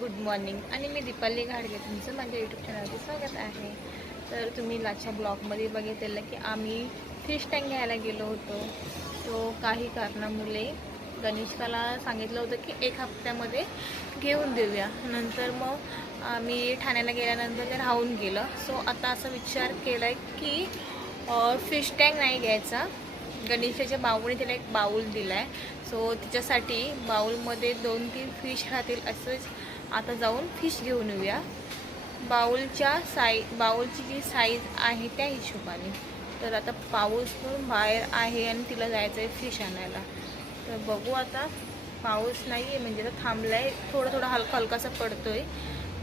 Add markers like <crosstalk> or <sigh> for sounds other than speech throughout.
Good morning. आणि मी दीपाली घाडगे तुमचं माझ्या यूट्यूब चॅनलचं स्वागत आहे. तर तुम्ही लाच्या ब्लॉगमध्ये बघितलेलं की आम्ही फिश टँक घ्यायला गेलो होतो. तो काही कारणामुळे गणेशकाला सांगितलं होतं की एक हप्त्यामध्ये घेऊन देऊया. नंतर मग आम्ही ठाण्याला गेल्यानंतर ते राहून गेलं. सो आता असा विचार केला आहे की फिश टँक नाही घ्यायचा. गणेशाच्या बाऊने त्याला एक बाऊल दिला आहे सो तिच्यासाठी बाऊलमध्ये दोन तीन फिश राहतील असंच आता जाऊन फिश घेऊन येऊया. बाऊलच्या साई बाऊलची जी साईज आहे त्या हिशोबाने. तर आता पाऊस पण बाहेर आहे आणि तिला जायचं आहे फिश आणायला. तर बघू आता पाऊस नाही आहे म्हणजे आता थांबला आहे थोडा थोडा हलका हलकासा पडतो आहे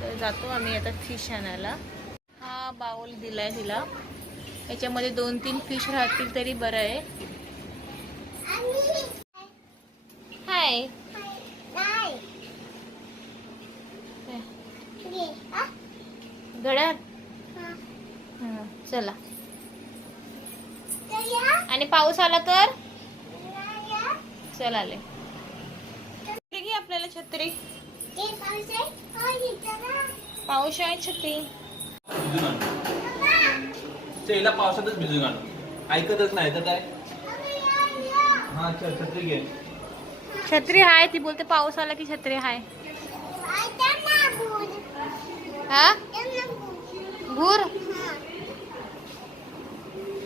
तर जातो आम्ही आता फिश आणायला. हा बाऊल दिला आहे तिला. याच्यामध्ये दोन तीन फिश राहतील तरी बरं आहे. हाय घड्याळ हं, चला. आणि पाऊस आला तर? चल आले. घे आपल्याला छत्री. पाऊस आहे? छत्री. हिला पावसातच भिजून आणू ऐकतच नाही तर काय? हा चल छत्री घे. छत्री हाय ती बोलते पाऊस आला की छत्री हाय. हा? घूर?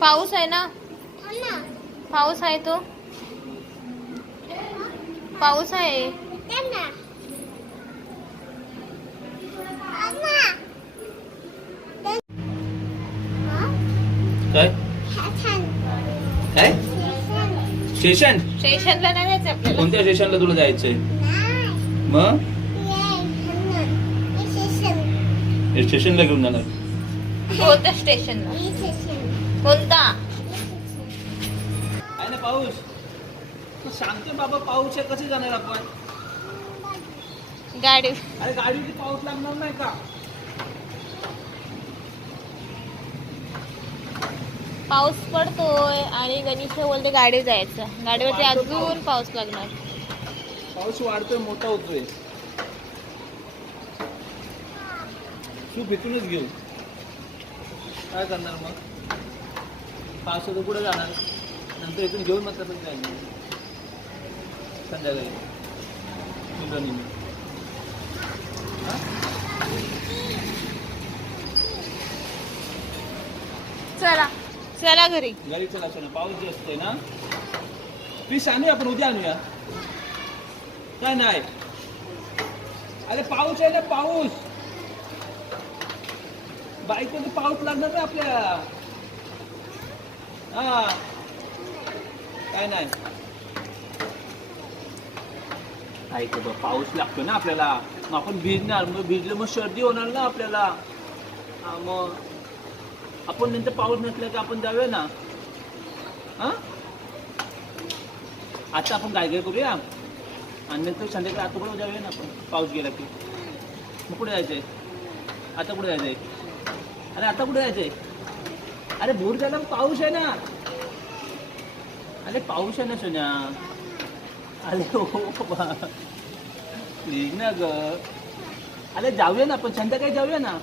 पाऊस आहे ना? पाऊस आहे तो? पाऊस आहे? काय? काय? स्टेशन. स्टेशनला नाही जायचं आपल्याला. कोणत्या स्टेशनला तुला जायचंय? मग? स्टेशनला घेऊन जाणार. कोणत्या स्टेशनला? कोणता? आहे ना पाऊस? तू सांगते बाबा पाऊस आहे कसे जाणार आपण? गाडी. अरे गाडीवरती पाऊस लागणार नाही का? पाऊस पडतोय आणि गणेश बोलते गाडी जायचं. गाडीवरती अजून पाऊस लागणार. पाऊस वाढतोय मोठा होतोय. तू भीतूनच घेऊ. काय करणार मग? पावसाचं कुठं जाणार? नंतर इथून घेऊन मग तसंच जाईल संध्याकाळी. तुझं नेहमी चला. चला घरी. घरी चला ना पाऊस जास्त आहे ना? पीस आणूया आपण उद्या आणूया. काय नाही? अरे पाऊस आहे ना पाऊस. बाईकमध्ये पाऊस लागणार ना आपल्या. हा. काय नाही. ऐक बा पाऊस लागतो ना आपल्याला. मग आपण भिजणार मग भिजलं मग सर्दी होणार ना आपल्याला. हा मग. आपण नंतर पाऊस नसला की आपण जाऊया ना. हा? आता आपण काय काय करूया. आणि नंतर संध्याकाळी आता कुठे जाऊया ना आपण. पाऊस गेला की. मग कुठे जायचंय? आता कुठे जायचंय? अरे आता कुठे जायचंय? अरे भोर झाला पाऊस आहे ना. अरे पाऊस आहे ना सोन्या. अरे हो प्लीज ना ग. अरे जाऊया ना आपण संध्याकाळी जाऊया ना.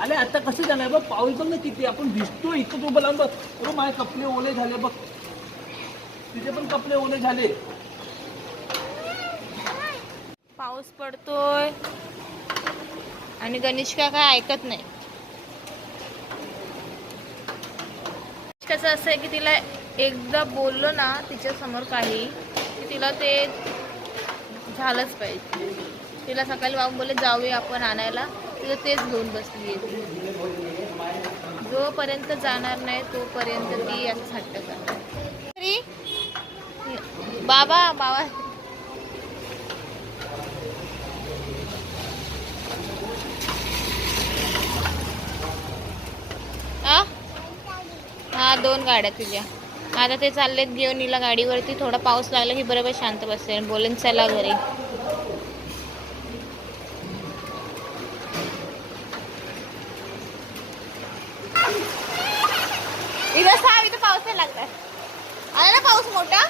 अरे आता कसं जाणार बघ पाऊस बघ ना किती आपण भिजतो इथं उभं लावून बघ. अरे माझे कपडे ओले झाले बघ. तिथे पण कपडे ओले झाले. पाऊस पडतोय. आणि गणेश काका ऐकत नाही. कसं असं आहे की तिला एकदा बोललो ना तिच्या समोर काही की तिला ते झालंच पाहिजे. तिला सकाळी बाबू बोलले जाऊया आपण आणायला. तिला तेच घेऊन बसली जोपर्यंत जाणार नाही तोपर्यंत ती असं हट्ट करणार तरी बाबा बाबा हा दोन गाड्या तुझ्या. आता ते चाललेत घेऊन हिला गाडीवरती. थोडा पाऊस लागला की बरोबर शांत बसेल. बोलेन चला घरी. इथं सहा इथं पाऊस आला ना पाऊस मोठा?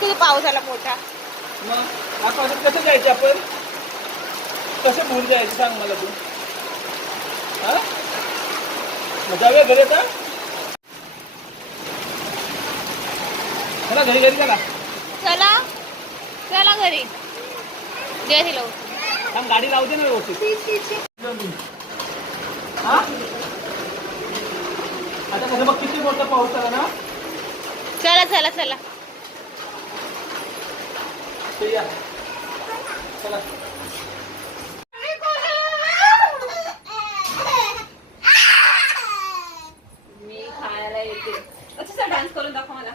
तुझा पाऊस आला मोठा. मग आपण आता कसं जायचं आपण? कसं भूर जायचं सांग मला तू. हा? जाऊया घरी आता. चला घरी घरी चला. चला. चला घरी. द्या तिला उचलून. थांब गाडी लावू दे ना व्यवस्थित. हा? आता कसं बघ किती मोठा पाऊस आला ना? चला चला चला. ते या चला मी खायला येते. अच्छा डान्स करून दाखव मला.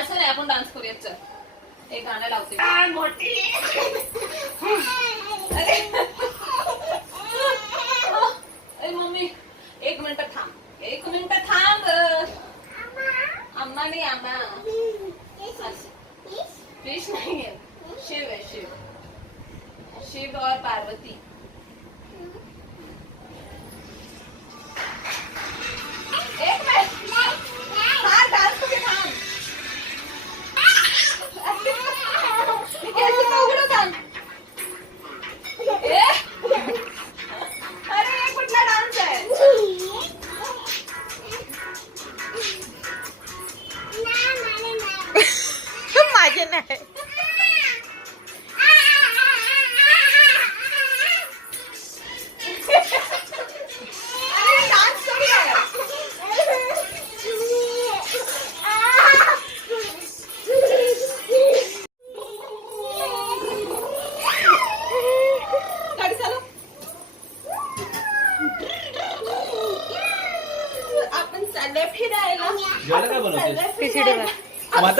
असं नाही आपण डान्स करूया चल. एक गाणं लावते. अरे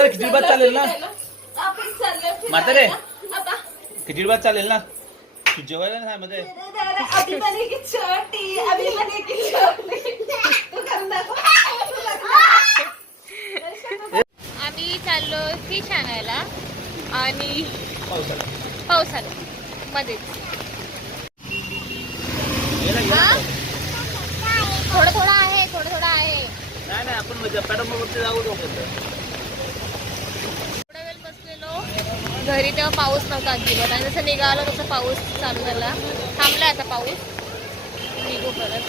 म्हातारे खिचडी भात चालेल ना? म्हातारे? खिचडी भात चालेल ना तू जेवायला नाही मध्ये. आम्ही चाललो फिश आणायला आणि मध्येच ना, हा? ना. थोडं थोडं आहे थोडं थोडं आहे नाही नाही आपण म्हणजे पॅडम वरती जाऊ नको थोडा वेळ बसलेलो घरी तेव्हा पाऊस नव्हता अजिबात. आणि जसं निघालं तसं पाऊस चालू झाला. थांबला आता पाऊस. निघू परत.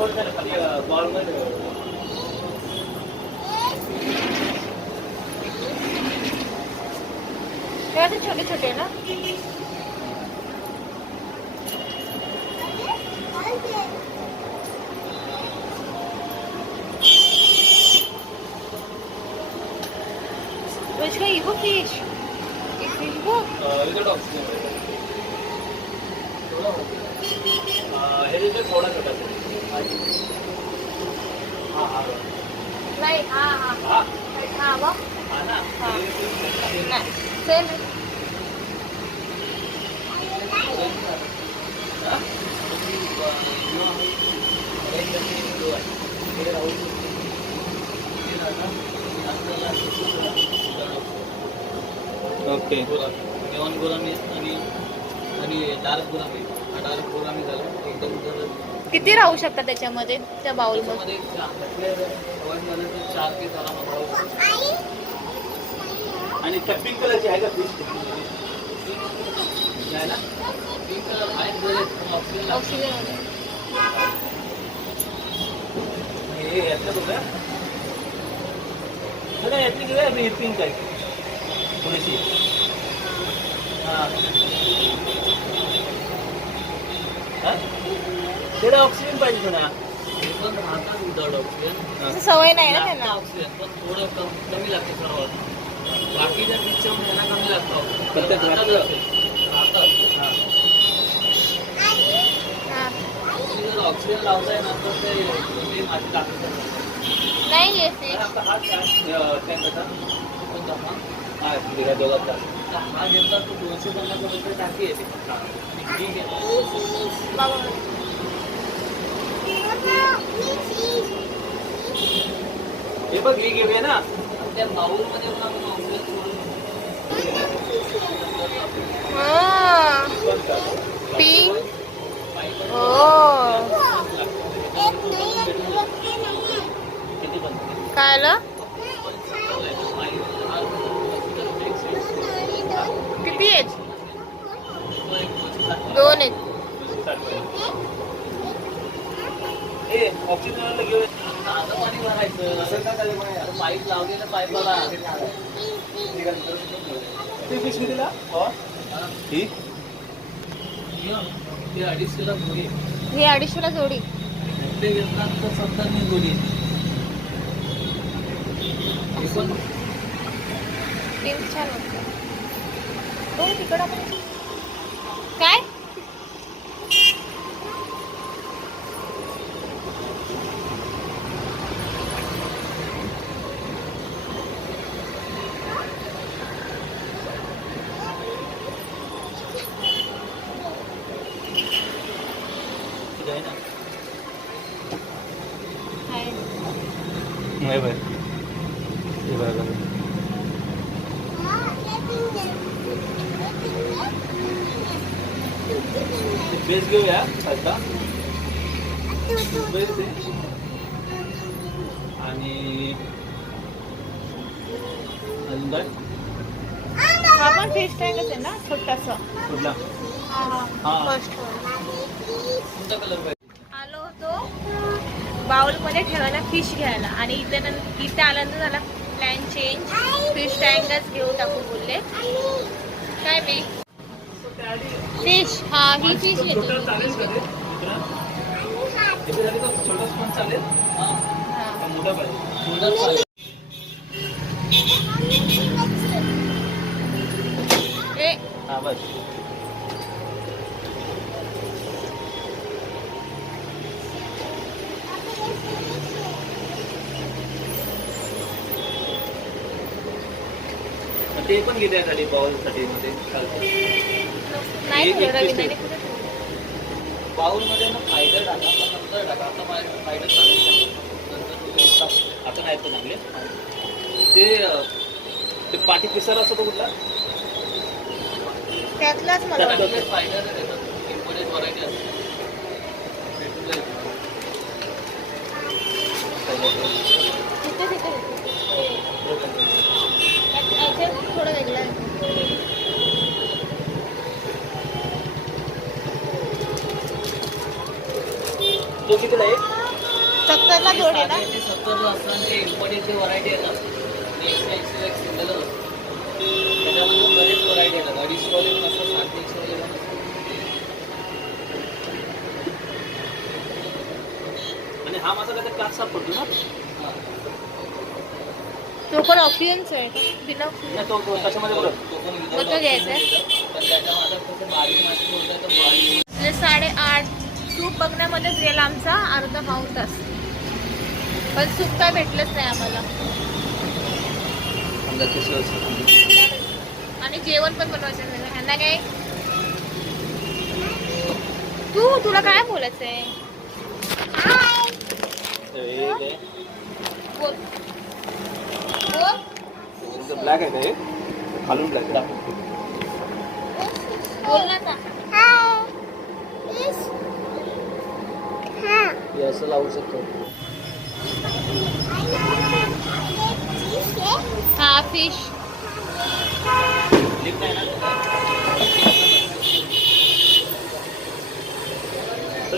ಕೊಡ್ತಾರೆ ಗೌರ್ಮೆಂಟ್ ओके. जेवण गुलामी आणि आणि डार्क गुलामी. हा डार्क गुलामी झाला. एकदम जर किती राहू शकतात त्याच्यामध्ये त्या त्याच्यामध्ये झालं तर चार ते दहा मग आणि त्या पिंक कलरची आहे का फिश आहे ना पिंक कलर आहे. ऑक्सिजन ऑक्सिजनमध्ये हे यातलं बघा. बघा यातली घेऊया मी पिंक आहे. थोडीशी? त्याला ऑक्सिजन पाहिजे थोडा पण राहतात विदाउट ऑक्सिजन सवय नाही ना लागतं त्यांना. ऑक्सिजन पण थोडं कम- कमी लागते सर्वात. बाकीच्या पिक्चर कमी लागतं पण ते राहतात राहतं. असे. राहतात. हा. तुम्ही जर ऑक्सिजन लावताय ना तर ते ते. टाकतात नाही हा टँक टँक कोणता हा? हा तिघा दोघांचा. तर हा घेतला तो दोनशे पन्नास रुपये टाकी येते ठीक आहे बाबा. हे बघ ही घेऊया ना त्या बाऊलमध्ये आपण हा. ओ पण काय आलं किती आहेत दोन आहेत पाईप लावलेलं पाईपाला हो अडीचशेला जोडी. ही अडीचशेला जोडी ते घेतला तर सत्तरने जोडी हे पण पिंक छान वाटतं हो तिकडं आपण काय किती आहे ना आहे. नाही बाय हे बेस घेऊया बेस आणि अजून काय हा. पण फिश टँकच आहे ना छोटासा. कुठला हा हा. फर्स्ट कोणता कलर पाहिजे? आलो होतो. बाउलमध्ये ठेवायला फिश घ्यायला. आणि इथे नं- इथे आल्यानंतर झाला प्लॅन चेंज फिश टँकच घेऊ टाकू बोलले. काय मी फ़िश हाँ ही फ़िश है टोटल चालीस करे इधर अभी तो छोटा स्पंज चले हाँ. मोटा पड़े मोटा घेतो ते पण घेते खाली बॉल साठी मध्ये चालते नाही ठेवलं रवींद्रने कुठे? बाउलमध्ये ना फायबर टाका पण नंतर टाका आता चालेल नंतर तुम्ही टाक- आता नाही पण चांगले ते अं, ते पाठी पिसारा असतो तो कुठला त्यातलाच मला त्यातला. वाटतं. त्यातले फायबर येतात व्हरायटी भेटून जाईल तिथे तिथे त्यात- याच्यात थोडं वेगळं आहे तो कितीला आहे सत्तरला जोड आहे ना सत्तरला असतात ते इम्पॉर्टेंटचे व्हरायटी येतात एकशे ऐंशीला एक सिंगल असतं त्याच्यामध्ये बरेच व्हरायटी येतात अडीचशेवाले पण असतात साडेतीनशेवाले पण असतात आणि हा माझा काय काच सापडतो ना. तो पण ऑक्सिजनचा आहे? बिना तो तो कशामध्ये बघ तो घ्यायचा आहे? म्हणजे साडेआठ सूप बघण्यामध्येच गेला आमचा अर्धा पाऊण तास. पण सूप काय भेटलंच नाही आम्हाला. आणि जेवण पण बनवायचं नाही ह्यांना काय? तू तुला काय बोलायचंय? हे काय? बोल. बोल. ब्लॅक आहे का हे? खालून ब्लॅक आहे. बोल ना हे असं लावू शकतो. हा फिश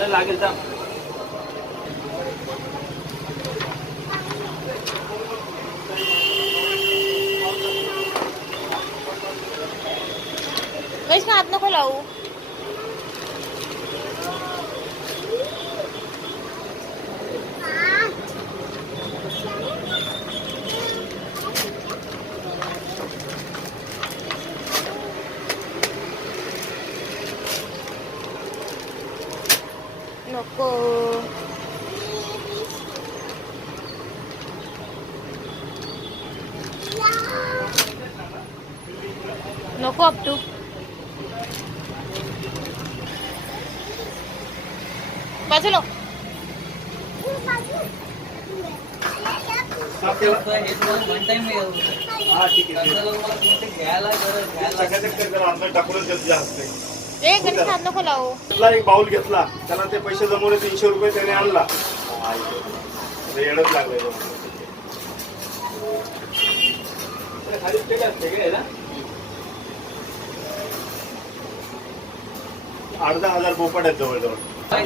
लागेल का? वैस हात नको लावू. नको. नको अपटू. बाजूला. घ्यायला घ्यायला टाकूनच जास्त. नको लावू. त्याला एक बाऊल घेतला. त्याला ते पैसे जमवले तीनशे रुपये त्याने आणला. येणच येडच अर्धा हजार पोपट आहेत जवळजवळ.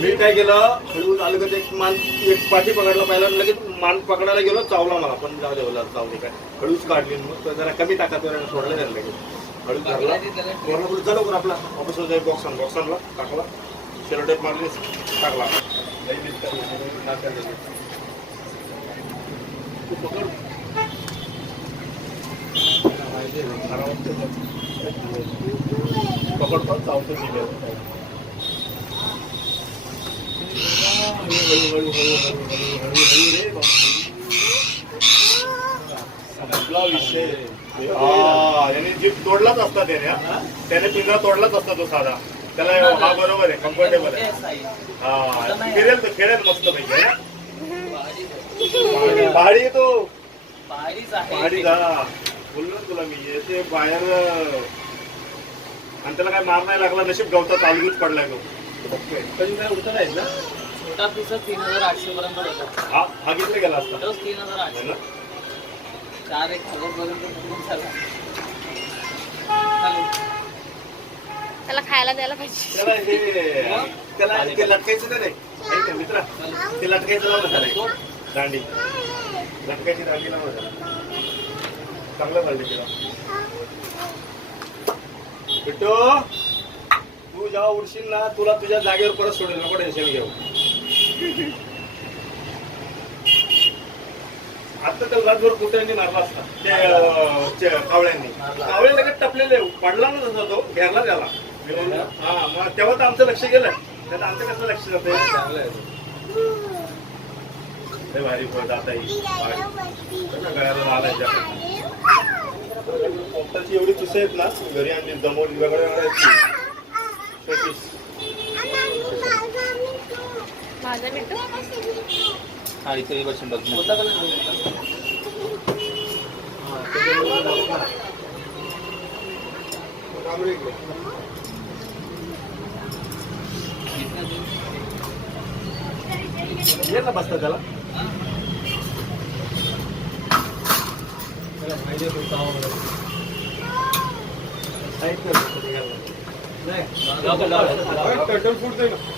मी काय केलं हळूहळू आलं का ते एक मान एक पाठी पकडला पहिला लगेच मान पकडायला गेलो चावला मला. पण जाऊ दे बोला चावले काय? हळूच काढली मग तो जरा कमी ताकदवर सोडलं त्याला लगेच. हळूच धरला. पुढे चलो कर आपला. ऑफिसवर जाईल बॉक्स आण बॉक्स आणला टाकला. शेलोटेप मारली टाकला. पकड. पण चावतो ठीक आहे संपला विषय याने जीप तोडलाच असता त्याने. त्याने पिंजरा तोडलाच असता तो साधा. त्याला हा बरोबर आहे कम्फर्टेबल आहे. हा फिरेल तो खेळेल मस्त पैकी है पहाडी तो पहाडी जा बोललो तुला मी येते बाहेर आणि त्याला काय मार नाही लागला नशीब गवता चालूच पडलाय तो बघतोय. कधी काय उडत नाही ना छोटा पीस तीन हजार आठशे पर्यंत होता हा हा घेतला गेला असता? तोच तीन हजार आठशे? चार एक हजार पर्यंत झाला. त्याला खायला द्यायला पाहिजे. त्याला हे त्याला ते लटकायचं का नाही? ऐक ना मित्रा ते लटकायचं लावलं दांडी. लटकायची दांडी लावलं चांगलं पाहिजे तिला. बिट्टू तू जेव्हा उडशील ना तुला तुझ्या जागेवर परत सोडेल. नको टेन्शन घेऊ. आता त्या रातभर कुत्र्यांनी मारला असता. ते कावळ्यांनी. कावळे लगेच टपलेले पडला ना तसा तो घेरला त्याला. हा मग तेव्हा तर आमचं लक्ष गेलं. त्यात आमचं कसं लक्ष जातं चांगलं आहे. लय भारी फळ जाता येईल गळ्याला पोपटाची एवढी पिसं आहेत ना घरी आणली जमवली वेगळ्या वेगळ्या. माझा मिठू हा इथे बसून बघ कोणता कलर घ्यायचा? कांबळे इकडे. ये ना बसता त्याला ना, बसतं ते घालणं.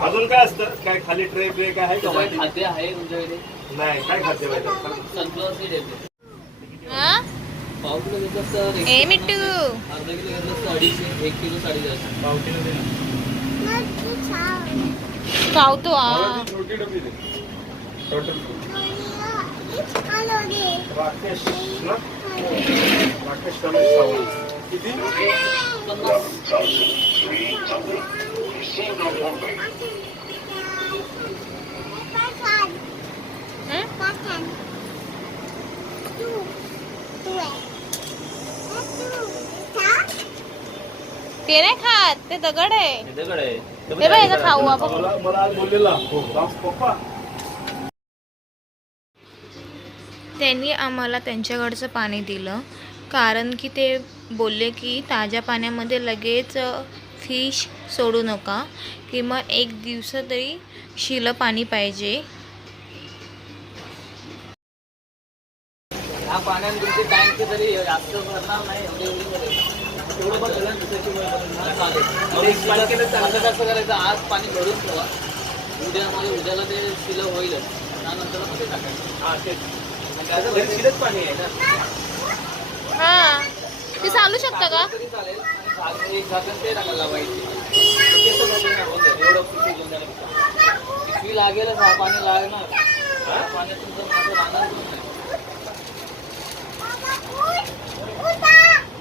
अजून काय असतं? काय खाली ट्रे ब्रे काय आहे का काय माहिती? खाद्य आहे तुमच्याकडे नाही काय खाते माहिती? सनफ्लॉवर सीड येते हा? पाव किलो घेतलं तर ए एक मिट्टू. अर्धा किलो घेतलं अडीचशे एक किलो साडेचारशे पावतीला दे. ना. चावतो हा छोटी डबी दे. टोटल. राकेश ना? राकेश रमेश सावंत किती? हं? ते नाही खात ते दगड आहे. दगड आहे. ते बघ याचा खाऊ आपण. मला मला आज बोललेला. हो पप्पा. त्यांनी आम्हाला त्यांच्याकडचं पाणी दिलं कारण की ते बोलले की ताज्या पाण्यामध्ये लगेच फिश सोडू नका किंवा एक दिवस तरी शिलं पाणी पाहिजे. हा, आज पाणी भरून ठेवा. उद्या उद्याला ते शिलं होईलच. त्यानंतर मग ते टाकायचं. तेच. आणि त्याचं त्याचं घरी शिरत पाणी आहे ना? हां. ते चालू शकतं का? चालेल. एक झाकण ते टाकायला एवढं घेऊन लागेलच हा पाणी लागणार हा पाण्यात तुमचं माझं राहणार पण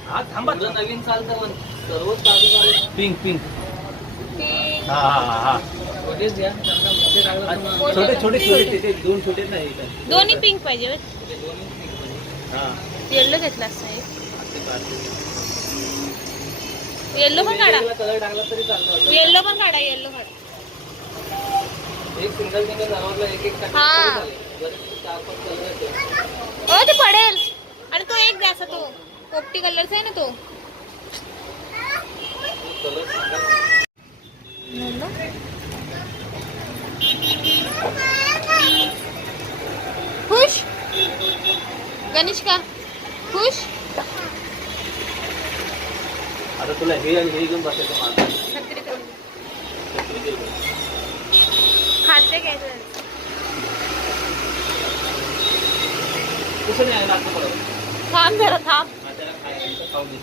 हा थांबा नवीन चालतं पण सर्वच चालेल पिंक पिंक हा हा हा हा घ्या त्यांना लागलं मग छोटे छोटे छोटे ते दोन छोटे नाही? दोन्ही पिंक पाहिजे ते दोन्ही. हा येल्लो घेतला असता असे. येल्लो पण काढा. कलर टाकला तरी चालतं येल्लो पण काढा येल्लो काढा. एक सिंगल सिंगल सर्वातला एक एक टाकला हा. ओ ते पडेल. आणि तो एक द्या असा तो. पोपटी कलरचा आहे ना तो. खुश? गणेश का? खुश? आता तुला हे आणि हे घेऊन बसायचं माझं खाद्य घ्यायचं कसं नाही आहे लागतं पडत थांब जरा थांब माझ्याला खायला खाऊ दे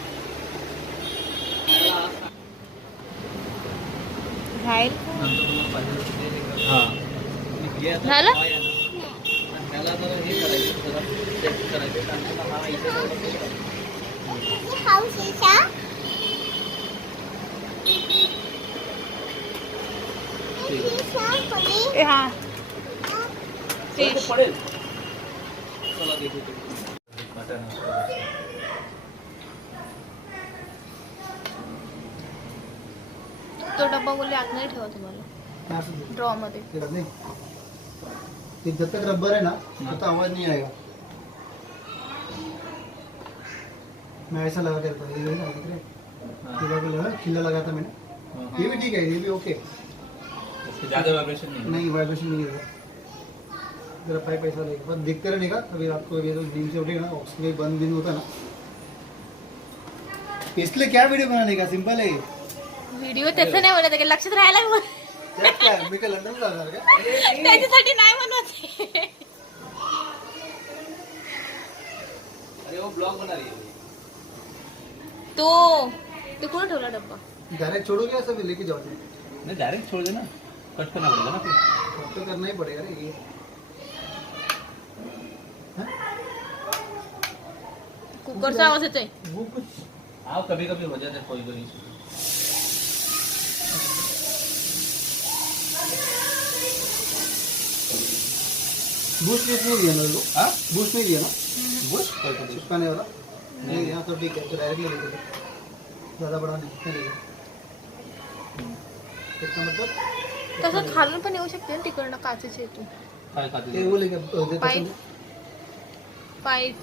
राहील हा झालं? त्याला जरा हे करायचं जरा set करायचं कारण हा इथे जरा हे करायचं. ठीक आहे. ए, हा. ते. पडेल. चला ते. तो डब्बा बोलले आत नाही ठेवा तुम्हाला. ड्रॉ मध्ये नहीं. ये जब तक रबर है ना तब तक आवाज नहीं आएगा मैं ऐसा लगा करता हूँ ये है. खिला लगा खिला लगा था मैंने ये भी ठीक है ये भी ओके. ज्यादा वाइब्रेशन नहीं नहीं वाइब्रेशन नहीं होगा जरा पाइप ऐसा लगेगा पर दिखते रहने का। कभी रात को ये तो नींद से उठेगा ना ऑक्सीजन बंद भी होता ना। इसलिए क्या वीडियो बनाने का? सिंपल है। व्हिडिओ त्याचं नाही म्हणत आहे की लक्षात राहायला है मैं क्या लंदन में जाणार का <laughs> त्याच्यासाठी नाही म्हणत. अरे वो ब्लॉग बना रही है। तो ते कुठं ठेवला डब्बा? डायरेक्ट छोड़ोगे या सब लेके जाओगे नहीं डायरेक्ट छोड़ देना। कट करना पड़ेगा ना फिर? तो करना ही पड़ेगा ना ये। हाँ? कुकरचा आवाज़ येतोय वो कुछ हाँ कभी कभी हो जाता है कोई कोई बूस्ट वेस्ट नहीं दिया ना लोग हाँ? बूस्ट नहीं दिया ना? कोई कोई चिपकाने वाला? नहीं। दिया तो ठीक है तो डायरेक्टली लेके जाओ ज़्यादा बड़ा नहीं नहीं लेगा इसका मतलब? तसं खालून पण येऊ शकते ना तिकडनं काचेच येतो काय खाते अ, पाइप तुम- पाईप.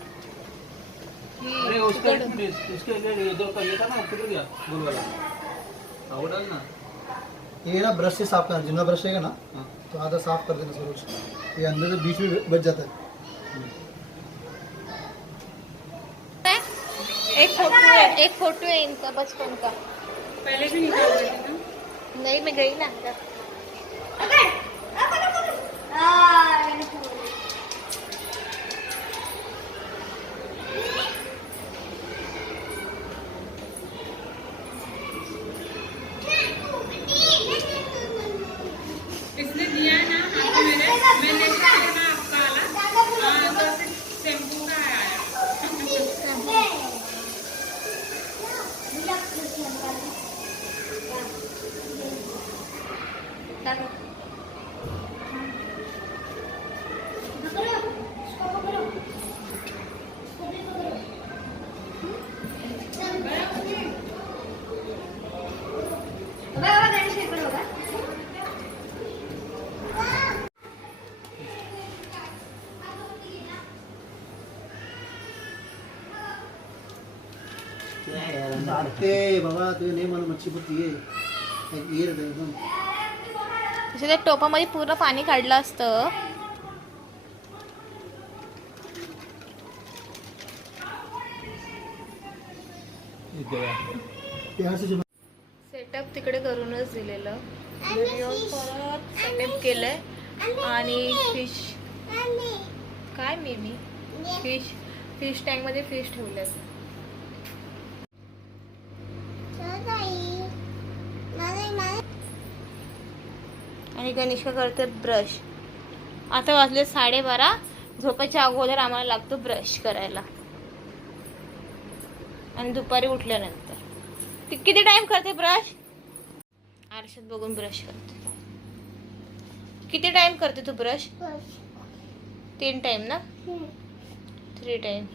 अरे उसका उसके लिए ये दो का ये था ना किधर गया गोल वाला हाँ वो डाल ना? ये ना ब्रश से साफ़ करना जितना ब्रश रहेगा ना हाँ। तो आधा साफ़ कर देना ज़रूर ये अंदर से बीच में बच जाता है। एक फ़ोटो है एक फ़ोटो है इनका बचपन का। पहले भी निकाल देती ना नहीं मैं गई ना Okay. ते बाबा ते नाही मला मच्छी येर एकदम तसे त्या टोपामध्ये पूर्ण पाणी काढलं असतं. ते सेटअप तिकडे करूनच दिलेलं. घरी येऊन परत सेटअप केलंय. आणि फिश काय मी मी फिश फिश टँकमध्ये फिश ठेवलेत. आणि गणेशका करते ब्रश. आता वाजले साडेबारा. झोपायच्या अगोदर आम्हाला लागतो ब्रश करायला. आणि दुपारी उठल्यानंतर. ती किती टाइम करते ब्रश? आरशात बघून ब्रश करते. किती टाइम करते तू ब्रश? तीन टाइम ना? थ्री टाइम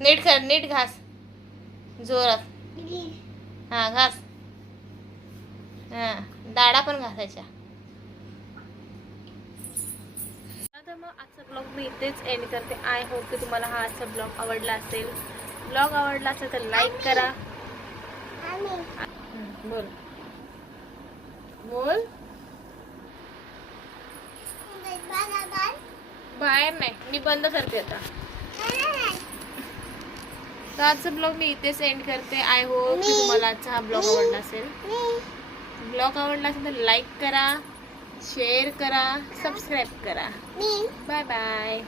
नीट कर नीट घास. जोरात. हा घास. हा दाडा पण घासायच्या. आता मग आजचा ब्लॉग मी इथेच एंड करते. आय होप की तुम्हाला हा आजचा ब्लॉग आवडला असेल. ब्लॉग आवडला असेल तर लाईक करा. बोल. बोल. बाहेर नाही. मी बंद करते आता. तर आजचा ब्लॉग मी इथेच एंड करते. आय होप की तुम्हाला आजचा हा ब्लॉग आवडला असेल. ब्लॉग आवडला असेल तर लाईक करा. शेअर करा सबस्क्राईब करा. Bye bye